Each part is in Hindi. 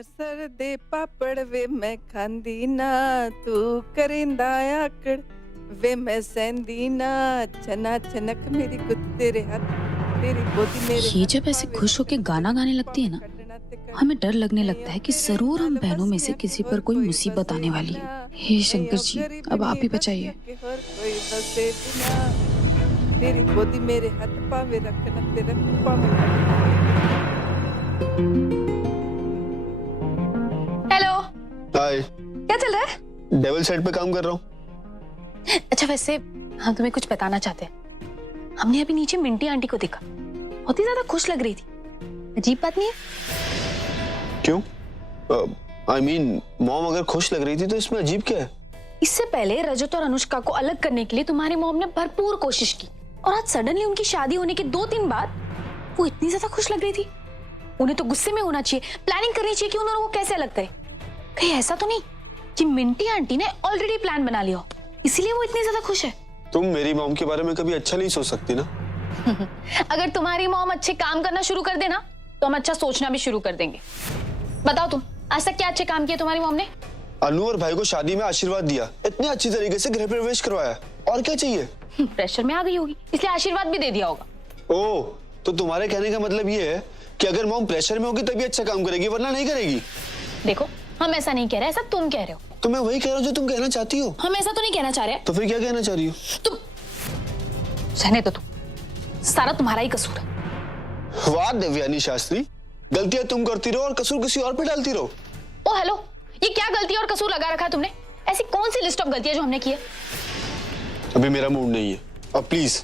ਅੰਮ੍ਰਿਤਸਰ ਦੇ ਪਾਪੜ ਵੇ ਮੈਂ ਖਾਂਦੀ ਨਾ ਤੂੰ ਕਰਿੰਦਾ ਆਕੜ ਵੇ ਮੈਂ ਸਹਿੰਦੀ ਨਾ ਛਨਾ ਛਨਕ मेरी गुत्त तेरे हाथ तेरी गोदी मेरे ये जब ऐसे खुश होके गाना गाने लगती है ना, हमें डर लगने लगता है कि जरूर हम बहनों में से किसी पर कोई मुसीबत आने वाली है। हे शंकर जी, अब आप ही बचाइए। तेरी गोदी मेरे हाथ पावे रखना तेरा पावे। हेलो, हाय। क्या चल रहा है? डेविल सेट पे काम कर रहा हूँ। अच्छा, वैसे हम तुम्हें कुछ बताना चाहते हैं। हमने अभी नीचे मिंटी आंटी को देखा, बहुत ही ज्यादा खुश लग रही थी। अजीब बात नहीं है? क्यों? I mean, मॉम अगर खुश लग रही थी तो इसमें अजीब क्या है? इससे पहले रजत और अनुष्का को अलग करने के लिए तुम्हारी मॉम ने भरपूर कोशिश की, और आज सडनली उनकी शादी होने के 2-3 बाद वो इतनी ज्यादा खुश लग रही थी। उन्हें तो गुस्से में होना चाहिए, प्लानिंग करनी चाहिए कि उन दोनों को कैसे अलग करे। कहीं ऐसा तो नहीं कि मिंटी आंटी ने ऑलरेडी प्लान बना लिया हो, इसीलिए वो इतनी ज्यादा खुश है। तुम मेरी मॉम के बारे में कभी अच्छा नहीं सोच सकती ना। अगर तुम्हारी मॉम अच्छे काम करना शुरू कर देना तो हम अच्छा सोचना भी शुरू कर देंगे। बताओ तुम, आज तक क्या अच्छे काम किए तुम्हारी मॉम ने? अनु और भाई को शादी में आशीर्वाद दिया, इतने अच्छी तरीके से गृह प्रवेश करवाया, और क्या चाहिए? प्रेशर में आ गई होगी, इसलिए आशीर्वाद भी दे दिया होगा। ओह, तो तुम्हारे कहने का मतलब ये है कि अगर मॉम प्रेशर में होगी तभी अच्छा काम करेगी, वरना नहीं करेगी। देखो, हम ऐसा नहीं कह रहे, ऐसा तुम कह रहे हो। तो मैं वही कह रहा हूँ जो तुम कहना चाहती हो। हम ऐसा तो नहीं कहना चाह रहे। तो फिर क्या कहना चाह रही हो? तुम सहने तो तुम, सारा तुम्हारा ही कसूर है। वाह देवयानी शास्त्री, गलतियां तुम करती रहो और कसूर किसी और पे डालती रहो। ओ हेलो, ये क्या गलती और कसूर लगा रखा है तुमने? ऐसी कौन सी लिस्ट ऑफ गलतियां जो हमने की है? अभी मेरा मूड नहीं है, अब प्लीज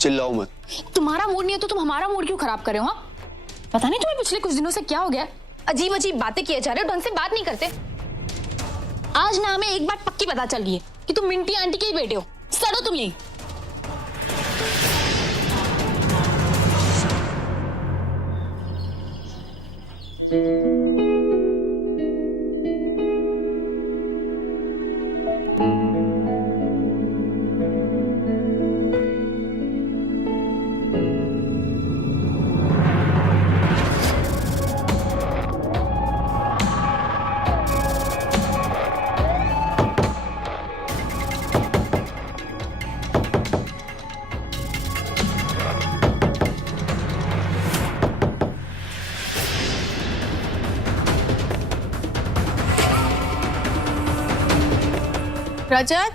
चिल्लाओ मत। तुम्हारा मूड नहीं है तो तुम हमारा मूड क्यों खराब कर रहे हो? हाँ, पता नहीं तुम्हें पिछले कुछ दिनों से क्या हो गया, अजीब अजीब बातें किए जा रहे हो, ढंग से बात नहीं करते। आज ना हमें एक बात पक्की पता चल गई है कि तुम मिंटी आंटी के ही बेटे हो। सड़ो तुम यही। रजत,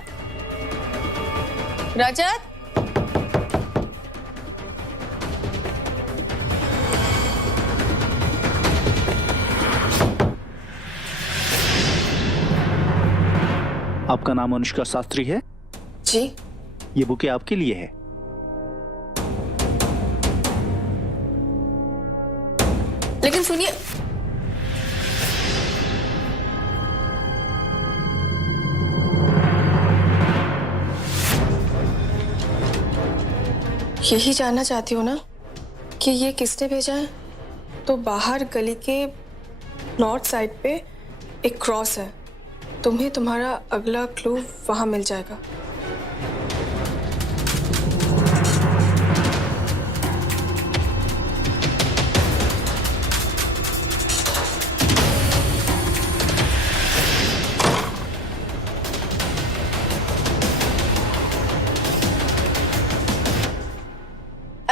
रजत, आपका नाम अनुष्का शास्त्री है? जी। ये बुके आपके लिए है। लेकिन सुनिए, यही जानना चाहती हूँ ना कि ये किसने भेजा है? तो बाहर गली के नॉर्थ साइड पे एक क्रॉस है, तुम्हें तुम्हारा अगला क्लू वहां मिल जाएगा।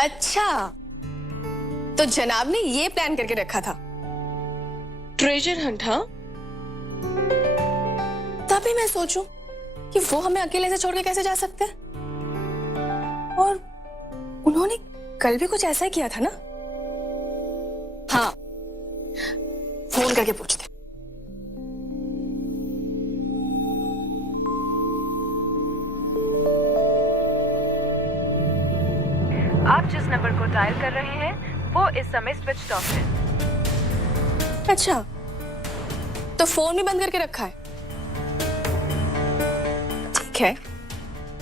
अच्छा, तो जनाब ने ये प्लान करके रखा था, ट्रेजर हंट। हाँ, तभी मैं सोचूं कि वो हमें अकेले से छोड़ के कैसे जा सकते हैं, और उन्होंने कल भी कुछ ऐसा ही किया था ना। हाँ, फोन करके पूछते। आप जिस नंबर को डायल कर रहे हैं वो इस समय स्विच ऑफ है। अच्छा, तो फोन भी बंद करके रखा है। ठीक है,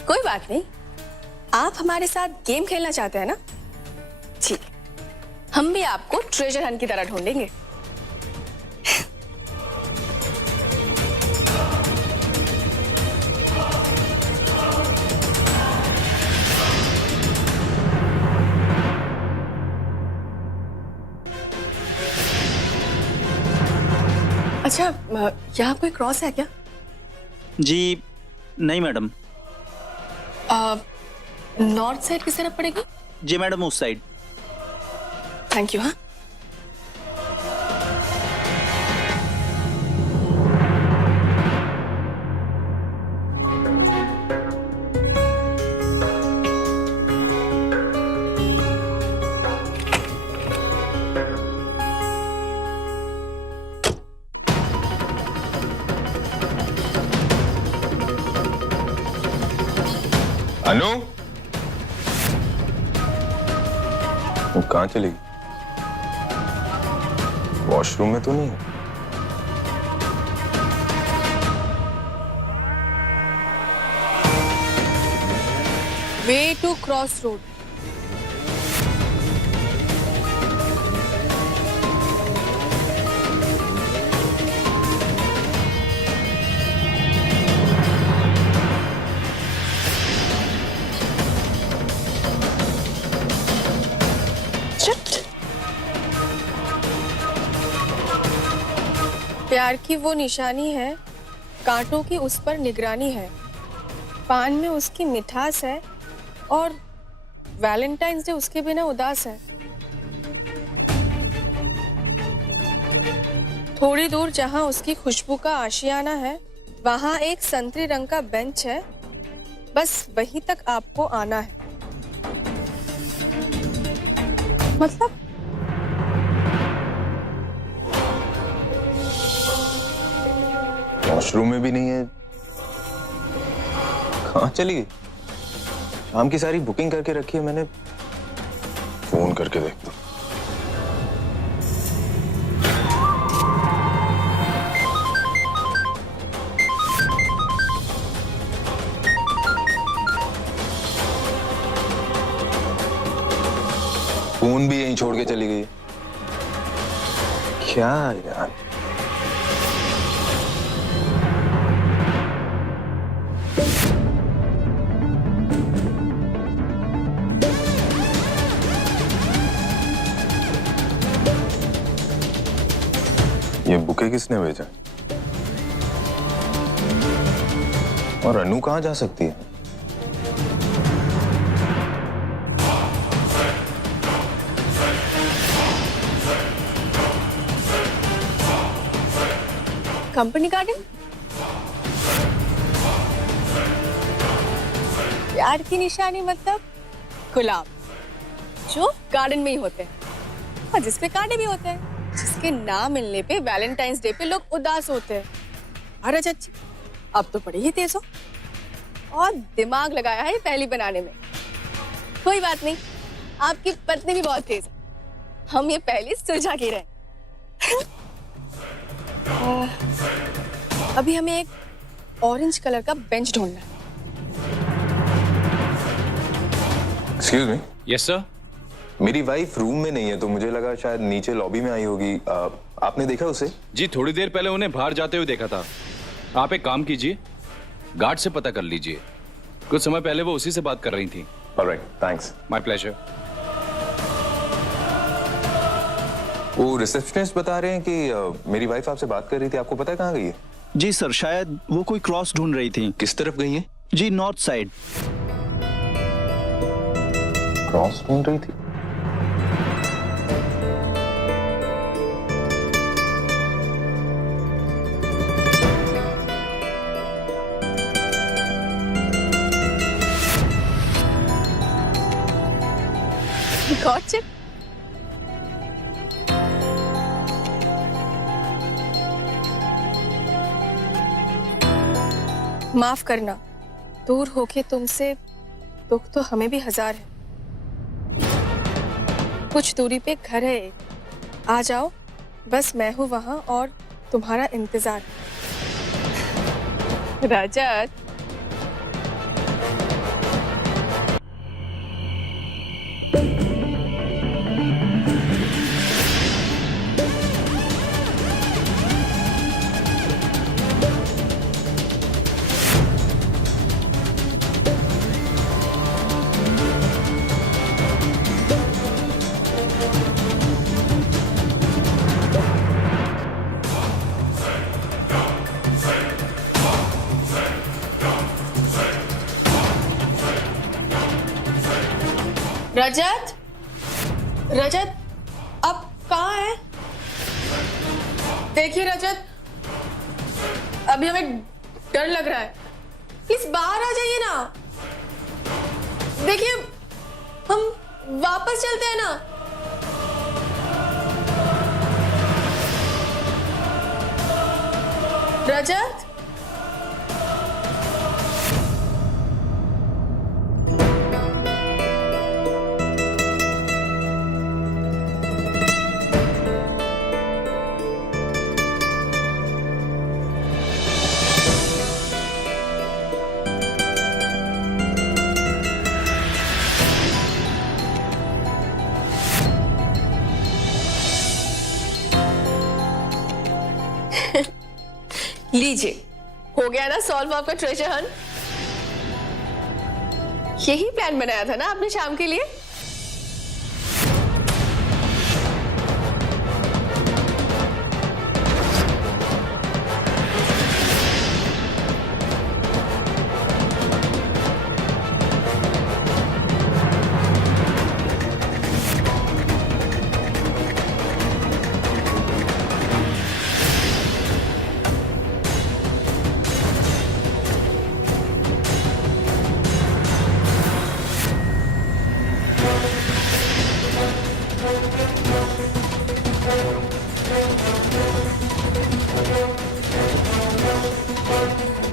कोई बात नहीं। आप हमारे साथ गेम खेलना चाहते हैं ना? ठीक, हम भी आपको ट्रेजर हंट की तरह ढूंढेंगे। अच्छा, यहाँ कोई क्रॉस है क्या? जी नहीं मैडम। नॉर्थ साइड किस तरफ पड़ेगी? जी मैडम उस साइड। Thank you. हाँ, अनु, वो कहाँ चली? वॉशरूम में तो नहीं है? Way to cross road. प्यार की वो निशानी है, कांटों की उस पर निगरानी है, पान में उसकी मिठास है और वैलेंटाइंस डे उसके बिना उदास है। थोड़ी दूर जहां उसकी खुशबू का आशियाना है, वहां एक संतरी रंग का बेंच है, बस वहीं तक आपको आना है। मतलब वॉशरूम में भी नहीं है। कहाँ चली गई? शाम की सारी बुकिंग करके रखी है मैंने। फोन करके देखता हूँ। फोन भी यहीं छोड़ के चली गई। क्या यार, ये बुके किसने भेजा? और अनु कहाँ जा सकती है? Company garden? प्यार की निशानी मतलब गुलाब, जो गार्डन में ही होते हैं और जिसपे कांटे भी होते हैं, जिसके ना मिलने पे वैलेंटाइंस डे पे लोग उदास होते हैं। अरे चाची, अब तो बड़ी ही तेज हो और दिमाग लगाया है पहली बनाने में। कोई बात नहीं, आपकी पत्नी भी बहुत तेज है, हम ये पहली सुलझा के रहे। अभी हमें एक ऑरेंज कलर का बेंच ढूंढना है। Excuse me. Yes sir. मेरी वाइफ रूम में नहीं है, तो मुझे लगा शायद नीचे लॉबी में आई होगी। आपने देखा उसे? जी थोड़ी देर पहले उन्हें बाहर जाते हुए देखा था। आप एक काम कीजिए, गार्ड से पता कर लीजिए। कुछ समय पहले वो उसी से बात कर रही थी। Alright, thanks. My pleasure. वो रिसेप्शनिस्ट बता रहे हैं कि मेरी वाइफ आपसे बात कर रही थी। आपको पता है कहाँ गई है? जी सर, शायद वो कोई क्रॉस ढूंढ रही थी। किस तरफ गई है? जी नॉर्थ साइड। क्रॉस ढूंढ रही थी? Got it. माफ करना, दूर होके तुमसे दुख तो हमें भी हजार है। कुछ दूरी पे घर है एक, आ जाओ, बस मैं हूं वहां और तुम्हारा इंतजार। रजत, रजत, रजत, आप कहाँ हैं? देखिए रजत, अभी हमें डर लग रहा है, प्लीज बाहर आ जाइए ना। देखिए हम वापस चलते हैं ना। रजत, लीजिए, हो गया ना सॉल्व आपका ट्रेजर हंट। यही प्लान बनाया था ना आपने शाम के लिए?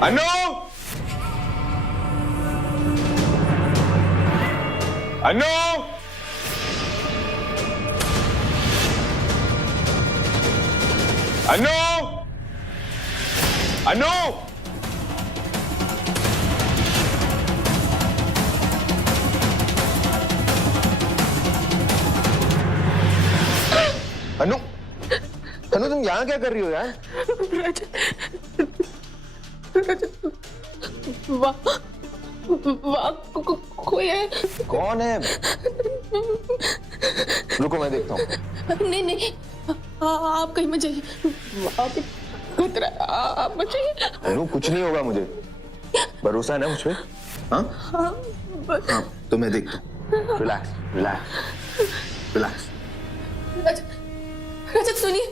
अनु! अनु! अनु! अनु! अनु! अनु तुम यहाँ क्या कर रही हो यार? कोई है? कौन है? रुको मैं देखता हूँ। नहीं नहीं, आप कहीं मत जाइए, आप खतरा, आप मत जाइए। अनु कुछ नहीं होगा, मुझे भरोसा है ना मुझ पे? हाँ हाँ, तो मैं देखता हूँ। Relax relax relax. रजत सुनिए,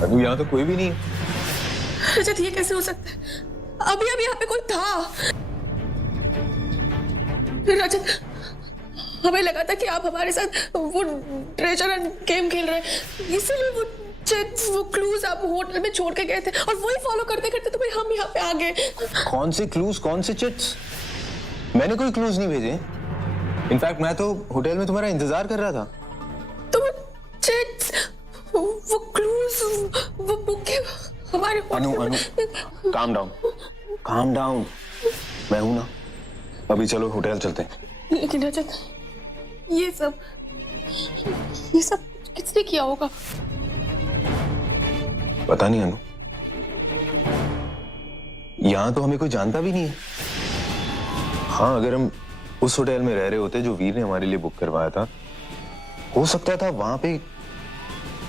अनु यहाँ तो कोई भी नहीं है। रजत ये कैसे हो सकता है? अभी अभी यहाँ पे कोई था। रजत, हमें लगा था कि आप हमारे साथ वो ट्रेजर गेम खेल रहे हैं, इसीलिए वो चिट्स, वो क्लूज आप होटल में छोड़ के गए थे और वही फॉलो करते करते तो भाई हम यहाँ पे आ गए। कौन से क्लूज, कौन से चिट्स? मैंने कोई क्लूज नहीं भेजे। इनफैक्ट मैं तो होटल में तुम्हारा इंतजार कर रहा था। तो वो चिट्स, वो क्लूज, वो बुके हमारे अनु अनु काम डाउन, काम डाउन। मैं हूं ना, अभी चलो होटल चलते हैं। लेकिन रजत, ये सब किसने किया होगा? पता नहीं अनु, यहां तो हमें कोई जानता भी नहीं है। हाँ, अगर हम उस होटल में रह रहे होते जो वीर ने हमारे लिए बुक करवाया था, हो सकता था वहां पे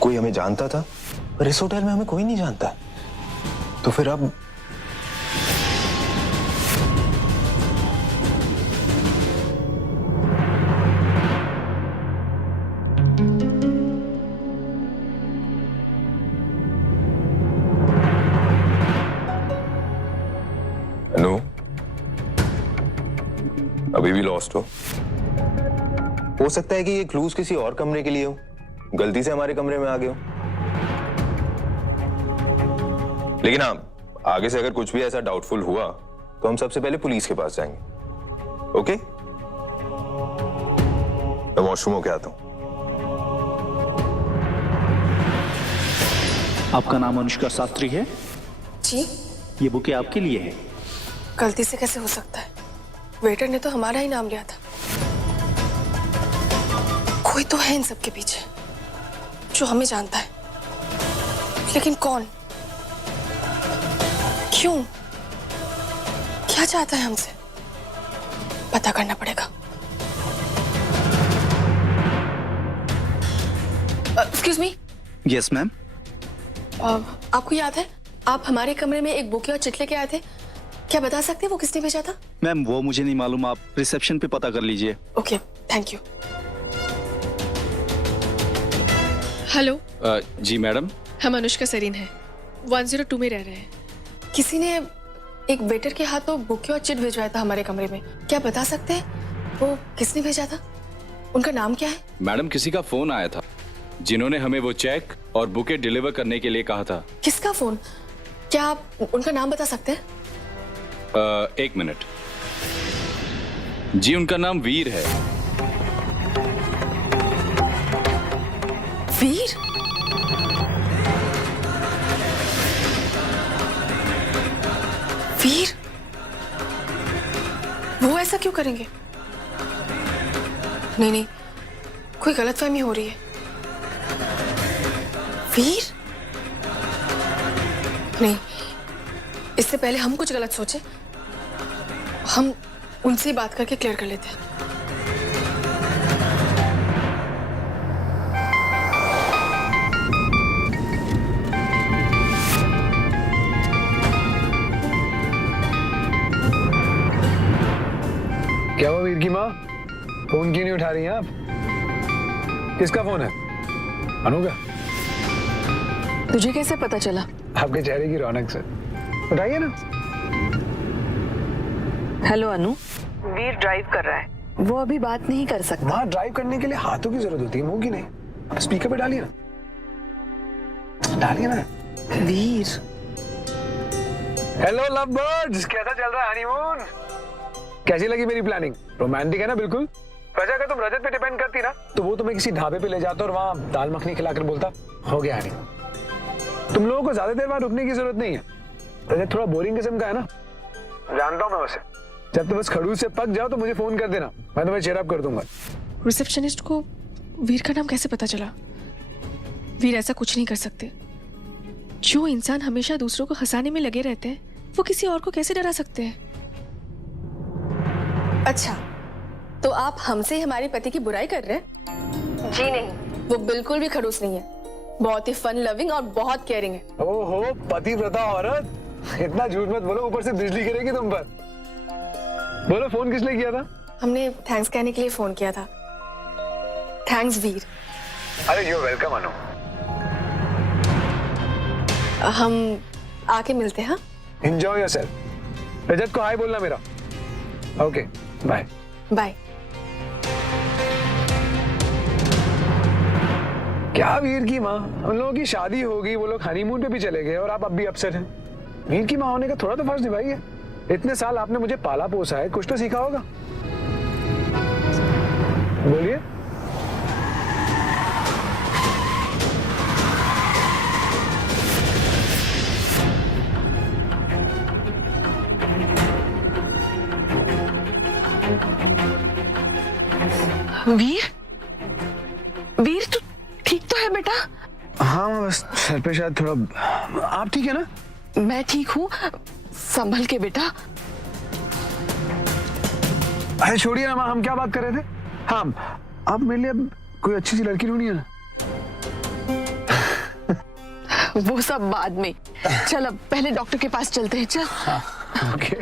कोई हमें जानता था, पर इस होटल में हमें कोई नहीं जानता। तो फिर अब अनु, अभी भी लॉस्ट हो सकता है कि ये क्लूज किसी और कमरे के लिए हो, गलती से हमारे कमरे में आ गए हो। लेकिन हाँ, आगे से अगर कुछ भी ऐसा डाउटफुल हुआ तो हम सबसे पहले पुलिस के पास जाएंगे। ओके? मैं वॉशरूम होके आता हूं। आपका नाम अनुष्का शास्त्री है? जी। ये बुके आपके लिए है। गलती से कैसे हो सकता है? वेटर ने तो हमारा ही नाम लिया था। कोई तो है इन सब के पीछे जो हमें जानता है। लेकिन कौन? क्यों? क्या चाहता है हमसे? पता करना पड़ेगा। Excuse me. Yes ma'am. आपको याद है आप हमारे कमरे में एक बुके और चिट लेके आए थे? क्या बता सकते हैं वो किसने भेजा था? मैम वो मुझे नहीं मालूम, आप रिसेप्शन पे पता कर लीजिए। Okay, thank you. हेलो। जी मैडम। हम अनुष्का सरीन हैं, 102 में रह रहे हैं। किसी ने एक वेटर के हाथों बुके और चिट भिजवाया था हमारे कमरे में। क्या बता सकते हैं वो किसने भेजा था? उनका नाम क्या है? मैडम किसी का फोन आया था जिन्होंने हमें वो चेक और बुके डिलीवर करने के लिए कहा था। किसका फोन? क्या आप उनका नाम बता सकते हैं? एक मिनट। जी उनका नाम वीर है। वीर? वीर? वो ऐसा क्यों करेंगे? नहीं नहीं, कोई गलतफहमी हो रही है। वीर? नहीं, इससे पहले हम कुछ गलत सोचे, हम उनसे बात करके क्लियर कर लेते हैं। क्या हुआ वीर की माँ? फोन क्यों नहीं उठा रही हैं आप? किसका फोन है? अनु का? तुझे कैसे पता चला? आपके चेहरे की रौनक से। उठाइए ना। हेलो अनु। वीर ड्राइव कर रहा है। वो अभी बात नहीं कर सकता। वहाँ ड्राइव करने के लिए हाथों की जरूरत होती है, मुंह की नहीं। आप स्पीकर पे डालिए ना, डालिए ना। वीर। हेलो लव बर्ड्स, कैसा चल रहा है हनीमून? कैसी लगी मेरी प्लानिंग? रोमांटिक है ना बिल्कुल। वैसे अगर तुम रजत पे डिपेंड करती ना तो वो तुम्हें किसी ढाबे पे ले जाता और वहाँ दाल मखनी खिलाकर बोलता हो गया हनीमून। तुम लोगों को ज्यादा देर वहां रुकने की जरूरत नहीं है। रजत थोड़ा बोरिंग किस्म का है ना, जानता हूँ मैं उसे। जब तुम बस खड़ूस से पक जाओ तो मुझे फोन कर देना, मैं तुम्हें चेयर अप कर दूंगा। रिसेप्शनिस्ट को वीर का नाम कैसे पता चला? वीर ऐसा कुछ नहीं कर सकते। जो इंसान हमेशा दूसरों को हंसाने में लगे रहते हैं वो किसी और को कैसे डरा सकते हैं? अच्छा, तो आप हमसे हमारे पति की बुराई कर रहे हैं? जी नहीं, वो बिल्कुल भी खड़ूस नहीं है, बहुत ही फन लविंग और बहुत केयरिंग है। ओहो, पतिव्रता औरत, इतना झूठ मत बोलो, ऊपर से बिजली गिरेगी तुम पर। बोलो फोन किस लिए किया था? हमने थैंक्स कहने के लिए फोन किया था। थैंक्स वीर। अरे यू वेलकम अनु। हम आके मिलते हैं। Enjoy yourself. रजत को हाय बोलना मेरा। Okay bye. बाय। क्या वीर की माँ, उन लोगों की शादी हो गई, वो लोग हनीमून पे भी चले गए और आप अब भी अपसेट हैं। वीर की माँ होने का थोड़ा तो फर्ज निभाइए। इतने साल आपने मुझे पाला पोसा है, कुछ तो सीखा होगा। बोलिए। वीर? वीर तू ठीक तो है बेटा? हाँ बस सर पे शायद थोड़ा। आप ठीक है ना? मैं ठीक हूँ, संभल के बेटा। अरे छोड़िए ना माँ, हम क्या बात कर रहे थे? हाँ, आप मेरे लिए अब कोई अच्छी सी लड़की ढूंढिए ना। वो सब बाद में। चल अब पहले डॉक्टर के पास चलते हैं, चल। ओके।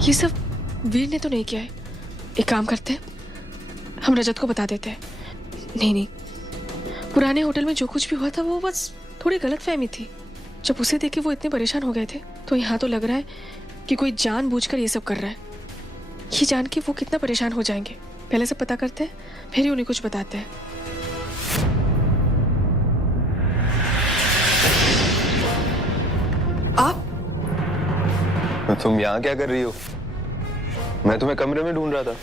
ये सब वीर ने तो नहीं किया है। एक काम करते हैं, हम रजत को बता देते हैं। नहीं नहीं, पुराने होटल में जो कुछ भी हुआ था वो बस थोड़ी गलतफहमी थी। जब उसे देख के वो इतने परेशान हो गए थे तो यहाँ तो लग रहा है कि कोई जानबूझकर ये सब कर रहा है। ये जान के वो कितना परेशान हो जाएंगे। पहले से पता करते हैं, फिर ही उन्हें कुछ बताते हैं। आप? तुम यहाँ क्या कर रही हो? मैं तुम्हें कमरे में ढूंढ रहा था।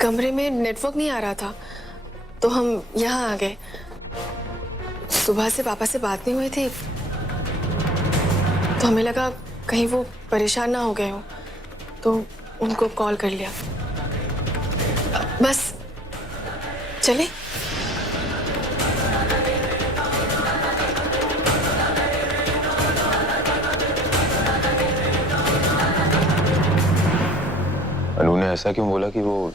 कमरे में नेटवर्क नहीं आ रहा था तो हम यहाँ आ गए। सुबह से पापा से बात नहीं हुई थी तो हमें लगा कहीं वो परेशान ना हो गए हो, तो उनको कॉल कर लिया। बस चले। अनु ने ऐसा क्यों बोला कि वो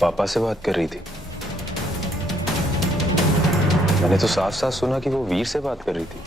पापा से बात कर रही थी? मैंने तो साफ साफ सुना कि वो वीर से बात कर रही थी।